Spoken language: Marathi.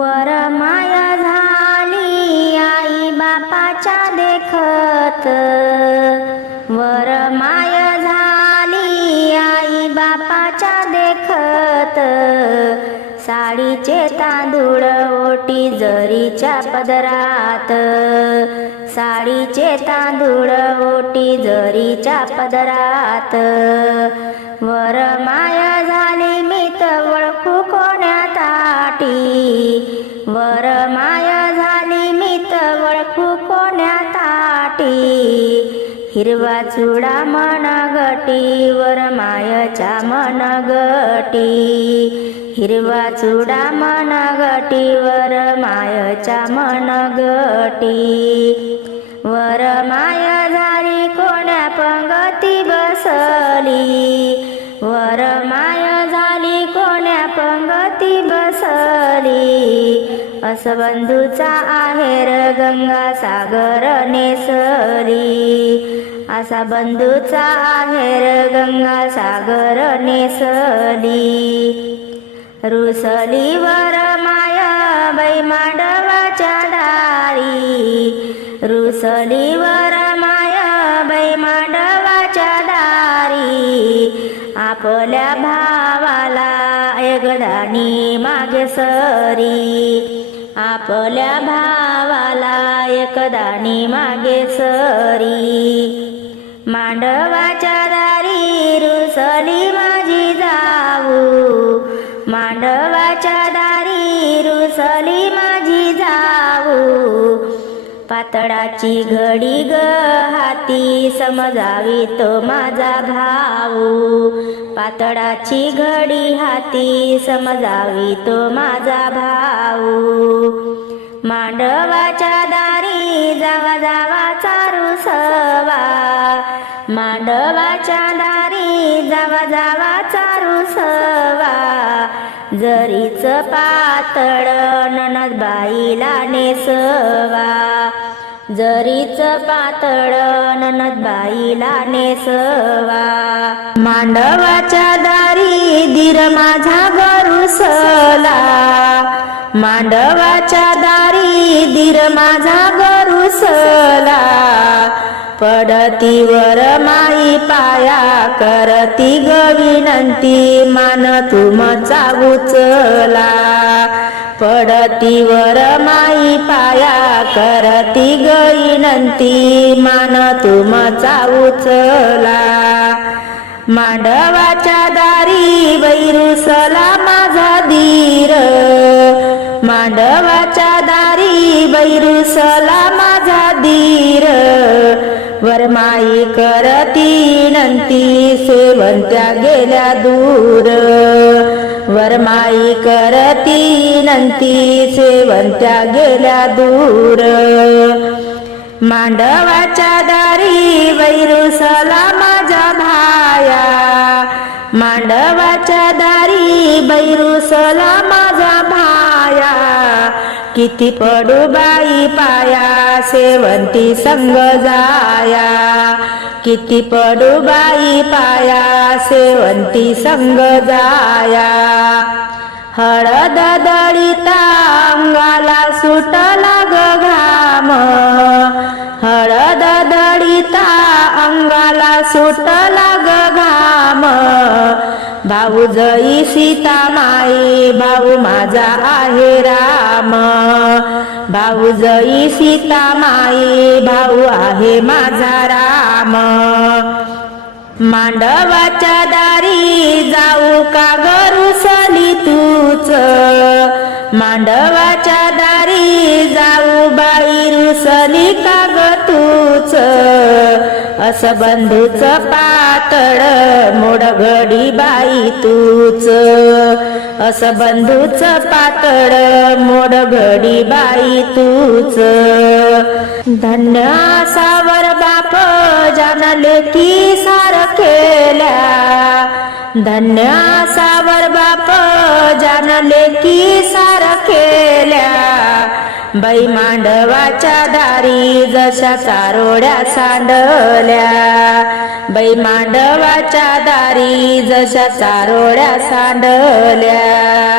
वरमाया झाली आई बापाच्या देखत. वरमाया झाली आई बापाच्या देखत. साडीचे तांदूळ ओटी जरीच्या पदरात. साडीचे तांदूळ ओटी जरीच्या पदरात. वर माया झाली मी तवळ हिरवा चुडा मन गटी वर मायच्या मन गटी हिरवा चुडा मन गटी वर मायच्या मन गटी वर माया झाली कोण्या पंगती बसली. वर माया झाली कोण्या पंगती बसली. असबंधूचा आहेर गंगा सागर नेसली. असा बंधूचा आहेर गंगा सागर नेसली. रुसली वर माया बाई मांडवाच्या दारी. रुसली वर माया बाई मांडवाच्या दारी. आपल्या भावाला एकदानी मागे सरी. आपल्या भावाला एकदानी मागे सरी. मांडवाच्या दारी रुसली माझी जाऊ. मांडवाच्या दारी रुसली माझी जाऊ. पातळाची घडी ग हाती समजावी तो माझा भाऊ. पातळाची घडी हाती समजावी तो माझा भाऊ. मांडवाच्या दारी जावा जावा मांडवाच्या दारी जावा जावा चारू सवा. जरीच पातळ ननद बाईला नेसवा. जरीच पातळ ननद बाईला नेसवा. मांडवाच्या दारी धीर माझा गरुसला मांडवाच्या दारी धीर माझा गरुसला पडतीवर माई पाया करती ग विनंती मान तुमचा उचला. पडतीवर माई पाया करती ग विनंती मान तुमचा उचला. मांडवाच्या दारी वैरुसला माझा धीर. मांडवाच्या दारी वैरुसला माझा धीर. वरमाई करती नंती सेवंत्या गेल्या दूर. वरमाई करती नंती सेवंत्या गेल्या दूर. मांडवाच्या दारी वैरुसला माझा भाया. मांडवाच्या दारी बैरुसला माझा भाया. किती पडू बाई पाया सेवंती संग जाया. किती पडू बाई पाया सेवंती संग जाया. हळद दळिता अंगाला सुटला ग घाम. हळद दळिता अंगाला सुटला ग घाम. भाऊ जई सीता माई भाऊ माझा आहे राम. भाऊ जई सीता माई भाऊ आहे माझा राम. मांडवाच्या दारी जाऊ का गरुसली तूच? मांडवाच्या दारी जाऊ बाई रुसली का ग तूच? असं बंधूच पातळ मोडघडी बाई तूच. असं बंधूच पातळ मोडघडी बाई तूच. धन्य सावर बाप जानले की सार केल्या. धन्य सावर बाप जानले की सार केल्या. बाई मांडवाच्या दारी जशा चारोड्या सांडल्या. बाई मांडवाच्या दारी जशा चारोड्या सांडल्या.